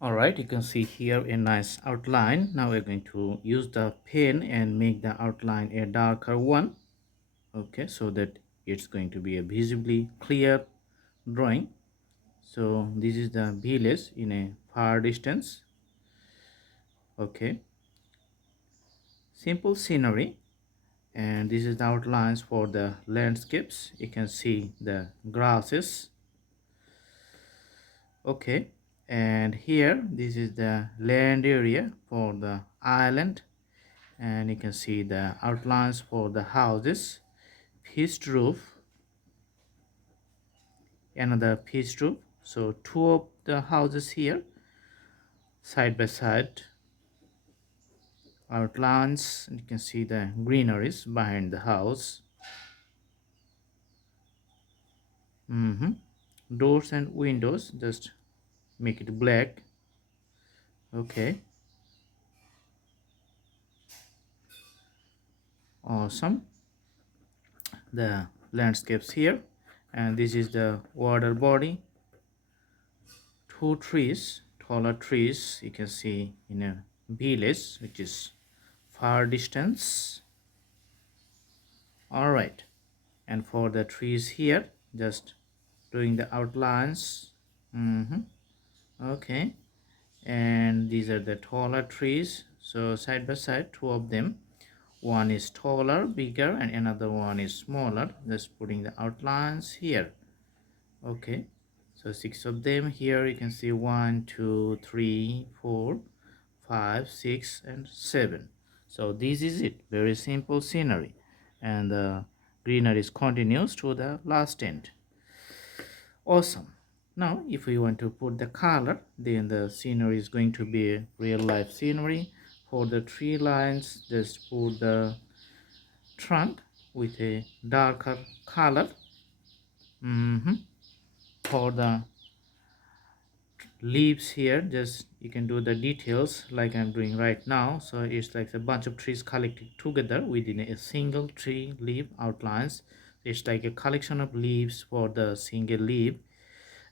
Alright, you can see here a nice outline. Now we're going to use the pen and make the outline a darker one. Okay, so that it's going to be a visibly clear drawing. So this is the village in a far distance. Okay, simple scenery, and this is the outlines for the landscapes. You can see the grasses. Okay, and here this is the land area for the island, and you can see the outlines for the houses, pitched roof, another pitched roof. So two of the houses here side by side outlines, and you can see the greeneries behind the house. Doors and windows, just make it black. Okay, awesome. The landscapes here, and this is the water body. Two trees, taller trees, you can see in a village which is far distance. All right, and for the trees here, just doing the outlines. Okay, and these are the taller trees, so side by side two of them, one is taller, bigger, and another one is smaller. Just putting the outlines here. Okay, so six of them here. You can see 1 2 3 4 5 6 and 7. So this is it, very simple scenery, and the greenery continues to the last end. Awesome. Now if we want to put the color, then the scenery is going to be a real life scenery. For the tree lines, just put the trunk with a darker color. For the leaves here, just you can do the details like I'm doing right now. So it's like a bunch of trees collected together within a single tree leaf outlines. It's like a collection of leaves for the single leaf,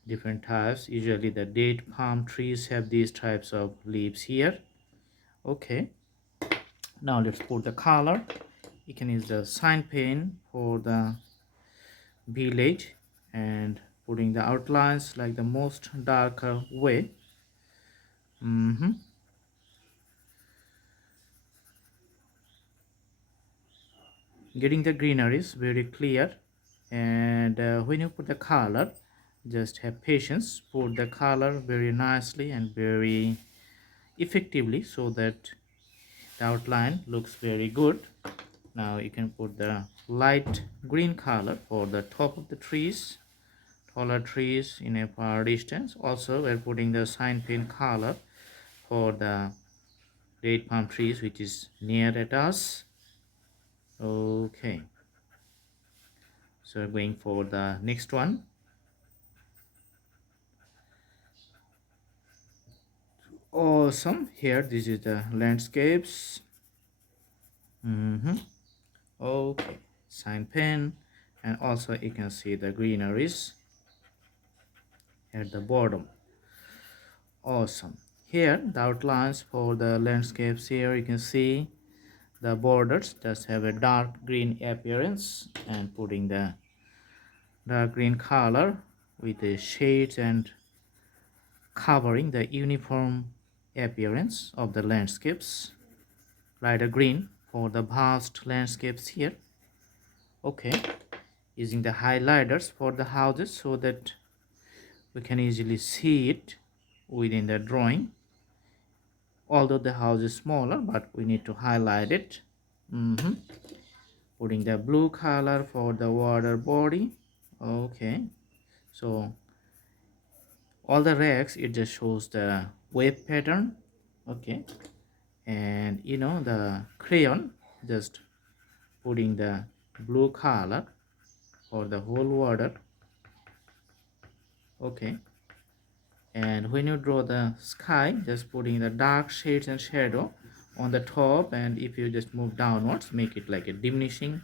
different types. Usually the date palm trees have these types of leaves here. Okay, now let's put the color. You can use the sign pen for the village and putting the outlines like the most darker way. Getting the greenery is very clear, and when you put the color, just have patience, put the color very nicely and very effectively so that the outline looks very good. Now you can put the light green color for the top of the trees, taller trees in a far distance. Also we're putting the sign pin color for the date palm trees which is near at us. Okay, so going for the next one. Awesome. Here this is the landscapes. Okay, sign pen, and also you can see the greeneries at the bottom. Awesome. Here the outlines for the landscapes. Here you can see the borders just have a dark green appearance, and putting the dark green color with the shades and covering the uniform appearance of the landscapes. Lighter green for the vast landscapes here. Okay, using the highlighters for the houses so that we can easily see it within the drawing. Although the house is smaller, but we need to highlight it. Putting the blue color for the water body. Okay, so all the racks, it just shows the wave pattern. Okay, and the crayon, just putting the blue color for the whole water. Okay, and when you draw the sky, just putting the dark shades and shadow on the top, and if you just move downwards, make it like a diminishing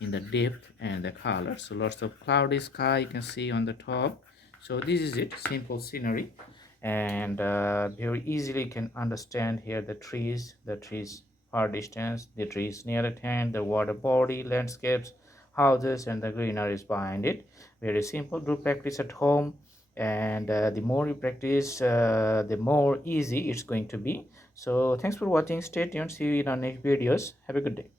in the depth and the color. So lots of cloudy sky you can see on the top. So this is it, simple scenery. and very easily can understand here the trees far distance, the trees near at hand, the water body, landscapes, houses, and the greeneries behind it. Very simple. Do practice at home, and the more you practice, the more easy it's going to be. So thanks for watching. Stay tuned. See you in our next videos. Have a good day.